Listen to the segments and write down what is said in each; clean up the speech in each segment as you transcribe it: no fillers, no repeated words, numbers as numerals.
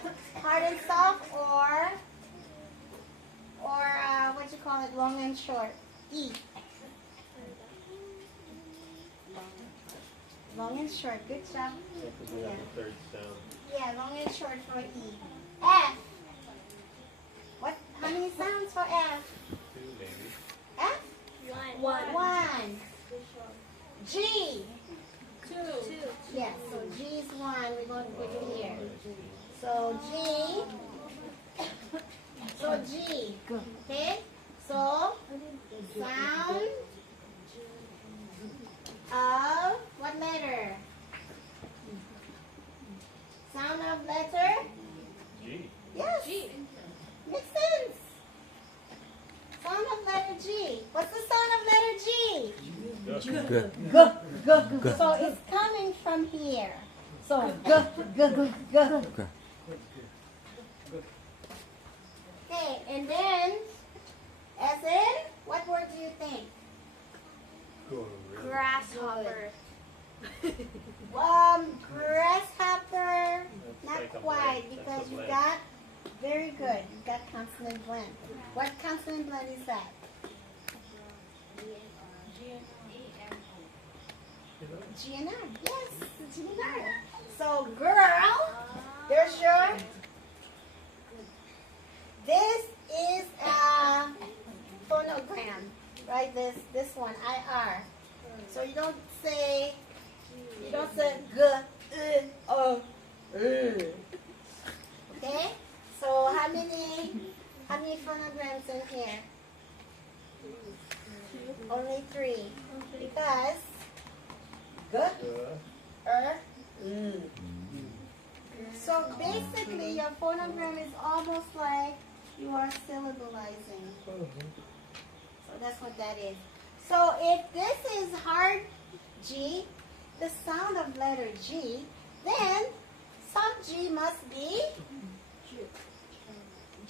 what? Hard and soft or what you call it, long and short? E. Long and short. Good job. We have the third sound. Yeah, long and short for E. F. What? How many sounds for F? 2 maybe. F? One. G. Two. Yes, so G is 1. We're going to put it here. So G. So G. Okay? So sound of what letter? Sound of letter? G. Yes. G. Makes sense. Sound of letter G. What's the sound of letter G? G. G. So it's coming from here. So G. Okay, and then as in, what word do you think? Grasshopper. Grasshopper. Not like a quite, blend. because That's a you blend. got very good. You got consonant blend. What consonant blend is that? G and R. Yes, G and R. So girl, there's your. This is a phonogram, right? This one, IR. So you don't say g, okay? So how many phonograms in here? Only 3. Because so basically your phonogram is almost like you are syllabalizing. So that's what that is. So if this is hard G, the sound of letter G, then some G must be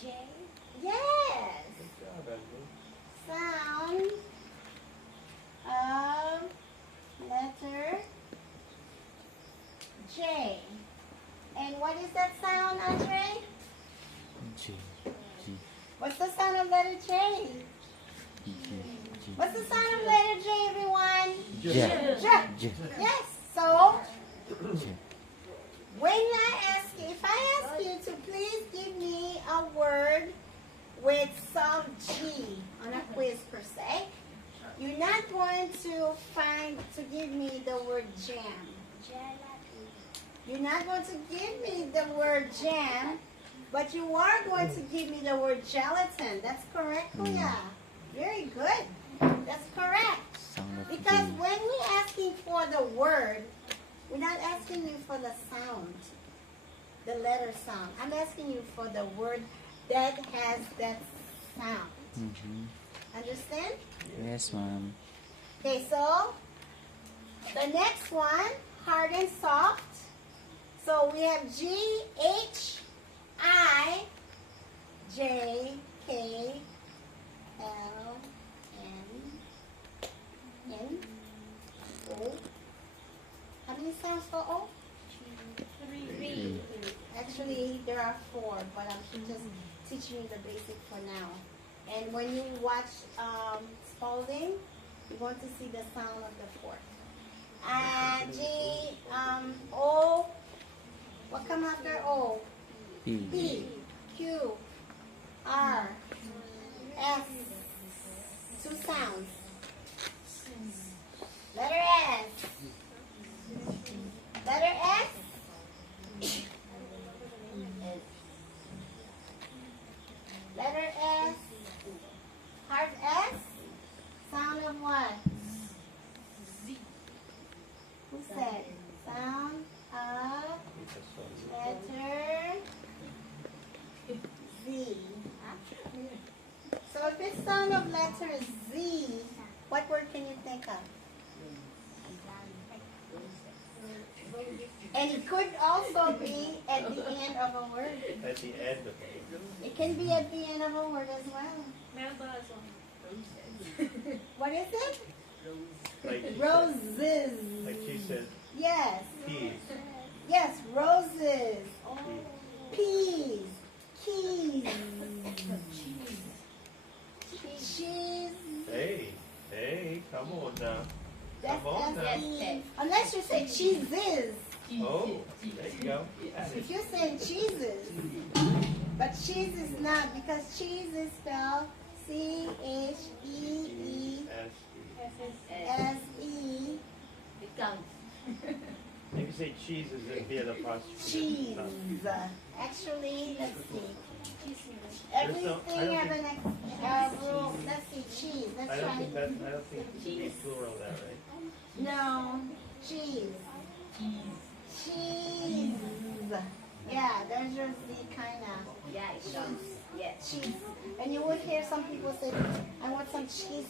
J. yes. Good job, Andrew. Sound of letter J. And what is that sound, Andre? G. What's the sound of letter J? What's the sound of letter J, everyone? J. Yes. So when if I ask you to please give me a word with some G on a quiz per se, you're not going to give me the word jam. You're not going to give me the word jam, but you are going to give me the word gelatin. That's correct, Kuya. Very good. That's correct. Because when we're asking for the word, we're not asking you for the sound, the letter sound. I'm asking you for the word that has that sound. Understand? Yes, ma'am. Okay, so the next one, hard and soft. So we have G, H, I, J, K, L, N, O. How many sounds for O? 3. Actually, there are 4, but I'm just teaching you the basic for now. And when you watch Spalding, you're going to see the sound of the 4th. G, O. What comes after O? P. P, Q, R, S. 2 sounds. Letter S. Letter S. Letter S. Hard S. Sound of what? Z. Who said? Sound of letter Z. So if it's sound of letter Z, what word can you think of? And it could also be at the end of a word. At the end of it. It can be at the end of a word as well. What is it? Like she Roses. Said, like she said, Yes. peas. Yes, roses. Peas. Peas. cheeses. Oh, there you go. If you're saying cheeses, but cheese is not, because cheese is spelled C-H-E-E-S-E. It counts. Maybe say cheese is in via the apostrophe. Cheese. Actually, let's see. I Everything don't have an rule. Let's see, cheese. I Let's don't try. think that, I don't think it should be plural that, right? No, cheese. Cheese. Yeah, there's your Z kind of. Yeah, it counts. Yes. Cheese. And you would hear some people say, I want some cheese.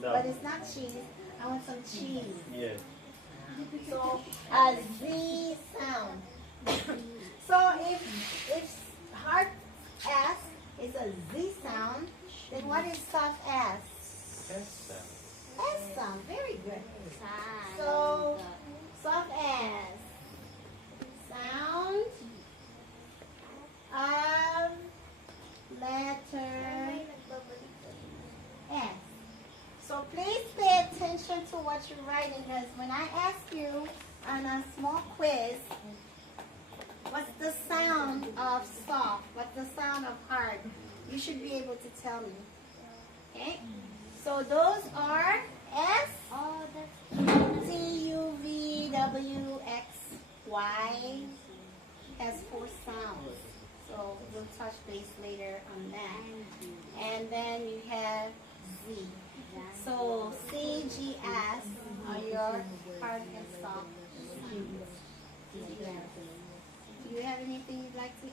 No. But it's not cheese. I want some cheese. Yes. So a Z sound. So if hard S is a Z sound, then what is soft S? S sound. S sound. Very good. So soft S. Sound of letter S. So please pay attention to what you're writing, because when I ask you on a small quiz, what's the sound of soft? What's the sound of hard? You should be able to tell me. Okay? So those are S, T, U, V, W, X, Y. Has 4 sounds. So we'll touch base later on that. And then you have Z. So C, G, S are your hard and soft sounds. Do you have anything you'd like to